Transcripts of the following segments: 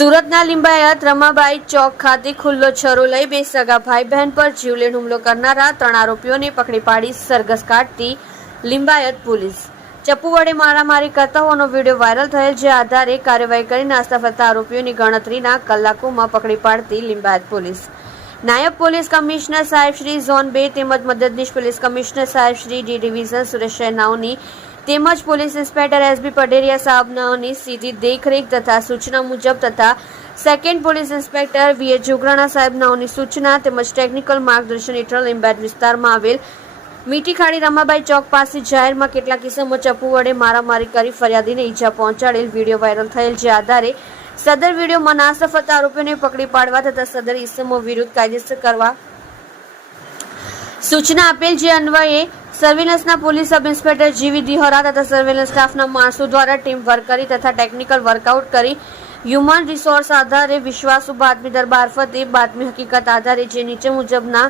સુરતના લિંબાયત રમાબાઈ ચોક ખાતે ખુલ્લો છરો લઈ બે સગા ભાઈ બહેન પર જીવલેણ હુમલો કરનારા ત્રણ આરોપીઓને પકડી પાડી સરઘસ કાઢતી લિંબાયત પોલીસ. ચપ્પુ વડે મારામારી કરતા હોવાનો વીડિયો વાયરલ થયેલ જે આધારે કાર્યવાહી કરી નાસ્તા ફરતા આરોપીઓની ગણતરીના કલાકોમાં પકડી પાડતી લિંબાયત પોલીસ. નાયબ પોલીસ કમિશનર સાહેબ શ્રી ઝોન બે તેમજ મદદનીશ પોલીસ કમિશનર સાહેબ શ્રી ડી ડિવિઝન સુરેશ શેનાવની તેમજ પોલીસ ઇન્સ્પેક્ટર એસબી પટેરિયા સાહેબનાઓની સીધી દેખરેખ તથા સૂચના મુજબ તથા second police inspector VA Jograna સાહેબનાઓની સૂચના તેમજ ટેકનિકલ માર્ગદર્શન હેઠળ લિંબાયત વિસ્તારમાં આવેલ મીઠી ખાડી રમાબાઈ ચોક પાસે જાહેરમાં કેટલાક કિસ્સામાં ચપ્પુ વડે મારામારી કરી ફરિયાદીને ઈજા પહોંચાડેલ વીડિયો વાયરલ થયેલ જે આધારે સદર વિડીયોમાં નાસ્તા ફરતા આરોપીઓને પકડી પાડવા તથા સદર ઇસમો વિરુદ્ધ કાયદેસર કરવા સૂચના આપેલ જે અન્વયે સર્વેલન્સના પોલીસ સબ ઇન્સ્પેક્ટર જીવી દિહોરા તથા સર્વેલન્સ સ્ટાફના માણસો દ્વારા ટીમ વર્ક કરી તથા ટેકનિકલ વર્કઆઉટ કરી હ્યુમન રિસોર્સ આધારે વિશ્વાસુ બાતમી દરબાર ફતે બાતમી હકીકત આધારે જે નીચે મુજબના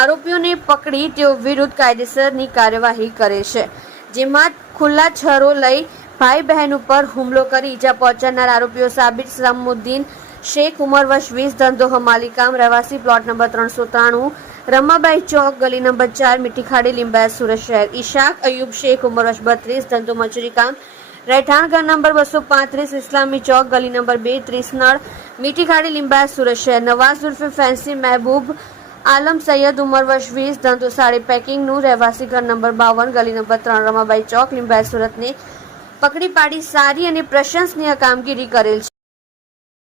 આરોપીઓને પકડી તેઓ વિરુદ્ધ કાયદેસરની કાર્યવાહી કરે છે. જેમાં ખુલ્લા છરો લઈ ભાઈ બહેન ઉપર હુમલો કરી ઈજા પહોંચાડનાર આરોપીઓ સાબિર સલામુદ્દીન શેખ ઉમર વર્ષ વીસ ધંધો હમાલી કામ, રહેવાસી પ્લોટ નંબર ત્રણસો ત્રાણું રમાબાઈ ચોક, ગલી નંબર ચાર, મીઠીખાડી, લીંબાયત, સુરત શહેર. ઈશાક, અયુબ શેખ, ઉમર વર્ષ બત્રીસ ધંધો મજૂરી કામ રહેઠાણ ઘર નંબર બસો પાંત્રીસ, ઇસ્લામી ચોક, ગલી નંબર બે, ત્રીસ નળ. મીઠીખાડી, લિંબાયત, સુરત શહેર. નવાઝ ઉર્ફે ફેન્સી મહેબૂબ આલમ સૈયદ ઉમર વર્ષ વીસ, ધંધો સાડી પેકિંગનું રહેવાસી ઘર નંબર બાવન, ગલી નંબર ત્રણ, રમાબાઈ ચોક, લીંબાયત, સુરતને પકડી પાડી સારી અને પ્રશંસનીય કામગીરી કરેલ છે.